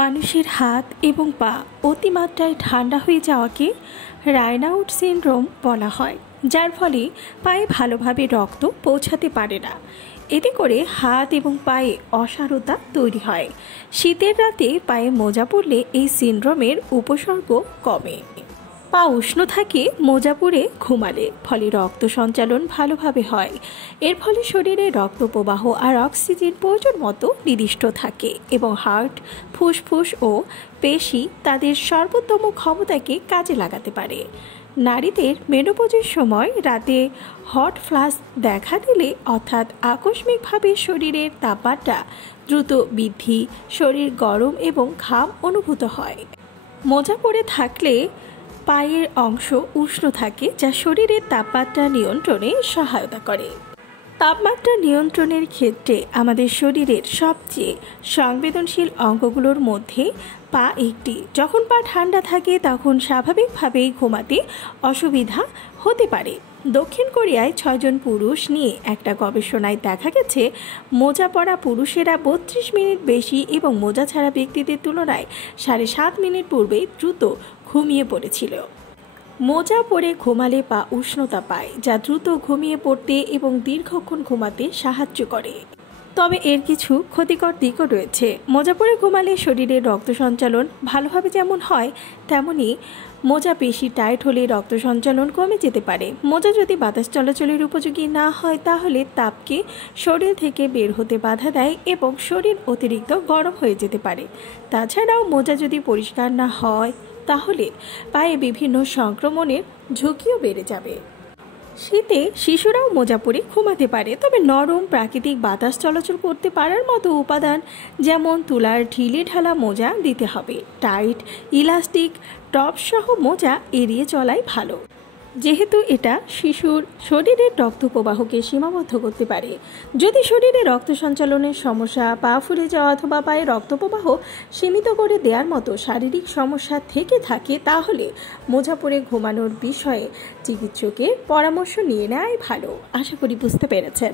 মানুষের হাত এবং পা অতিমাত্রায় ঠান্ডা হয়ে যাওয়াকে রায়নাউড সিনড্রোম বলা হয়, যার ফলে পায়ে ভালোভাবে রক্ত পৌঁছাতে পারে না। এতে করে হাত এবং পায়ে অসাড়তা তৈরি হয়। শীতের রাতে পায়ে মোজা পরলে এই সিনড্রোমের উপসর্গ কমে। পা উষ্ণ থাকে মোজা পরে ঘুমালে, ফলে রক্ত সঞ্চালন ভালোভাবে হয়। এর ফলে শরীরে রক্ত প্রবাহ আর অক্সিজেন প্রয়োজন মতো নির্দিষ্ট থাকে এবং হার্ট, ফুসফুস ও পেশি তাদের সর্বোত্তম ক্ষমতাকে কাজে লাগাতে পারে। নারীদের মেনোপজের সময় রাতে হট ফ্লাশ দেখা দিলে, অর্থাৎ আকস্মিকভাবে শরীরের তাপমাত্রা দ্রুত বৃদ্ধি, শরীর গরম এবং ঘাম অনুভূত হয়। মোজা পরে থাকলে পায়ের অংশ উষ্ণ থাকে, যা শরীরের তাপমাত্রা নিয়ন্ত্রণে সহায়তা করে। তাপমাত্রা নিয়ন্ত্রণের ক্ষেত্রে আমাদের শরীরের সবচেয়ে সংবেদনশীল অঙ্গগুলোর মধ্যে পা একটি। যখন পা ঠান্ডা থাকে তখন স্বাভাবিকভাবেই ঘুমাতে অসুবিধা হতে পারে। দক্ষিণ কোরিয়ায় 6 জন পুরুষ নিয়ে একটা গবেষণায় দেখা গেছে, মোজা পরা পুরুষেরা 32 মিনিট বেশি এবং মোজা ছাড়া ব্যক্তিদের তুলনায় 7.5 মিনিট পূর্বে দ্রুত ঘুমিয়ে পড়েছিল। মোজা পরে ঘুমালে পা উষ্ণতা পায়, যা দ্রুত ঘুমিয়ে পড়তে এবং দীর্ঘক্ষণ ঘুমাতে সাহায্য করে। তবে এর কিছু ক্ষতিকর দিকও রয়েছে। মোজা পরে ঘুমালে শরীরের রক্ত সঞ্চালন ভালোভাবে যেমন হয়, তেমনি মোজা বেশি টাইট হলে রক্ত সঞ্চালন কমে যেতে পারে। মোজা যদি বাতাস চলাচলের উপযোগী না হয়, তাহলে তাপকে শরীর থেকে বের হতে বাধা দেয় এবং শরীর অতিরিক্ত গরম হয়ে যেতে পারে। তাছাড়াও মোজা যদি পরিষ্কার না হয়, তাহলে পায়ে বিভিন্ন সংক্রমণের ঝুঁকিও বেড়ে যাবে। শীতে শিশুরাও মোজা পরে ঘুমাতে পারে, তবে নরম প্রাকৃতিক বাতাস চলাচল করতে পারার মতো উপাদান যেমন তুলার ঢিলে ঢালা মোজা দিতে হবে। টাইট ইলাস্টিক টপ সহ মোজা এড়িয়ে চলাই ভালো, যেহেতু এটা শিশুর শরীরের রক্ত প্রবাহকে সীমাবদ্ধ করতে পারে। যদি শরীরে রক্ত সঞ্চালনের সমস্যা, পা ফুলে যাওয়া অথবা পায়ে রক্ত প্রবাহ সীমিত করে দেওয়ার মতো শারীরিক সমস্যা থেকে থাকে, তাহলে মোজা পরে ঘুমানোর বিষয়ে চিকিৎসকের পরামর্শ নিয়ে নেওয়াই ভালো। আশা করি বুঝতে পেরেছেন।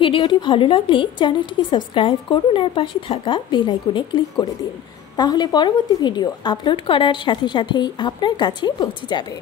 ভিডিওটি ভালো লাগলে চ্যানেলটিকে সাবস্ক্রাইব করুন আর পাশে থাকা বেল আইকনে ক্লিক করে দিন, তাহলে পরবর্তী ভিডিও আপলোড করার সাথে সাথেই আপনার কাছে পৌঁছে যাবে।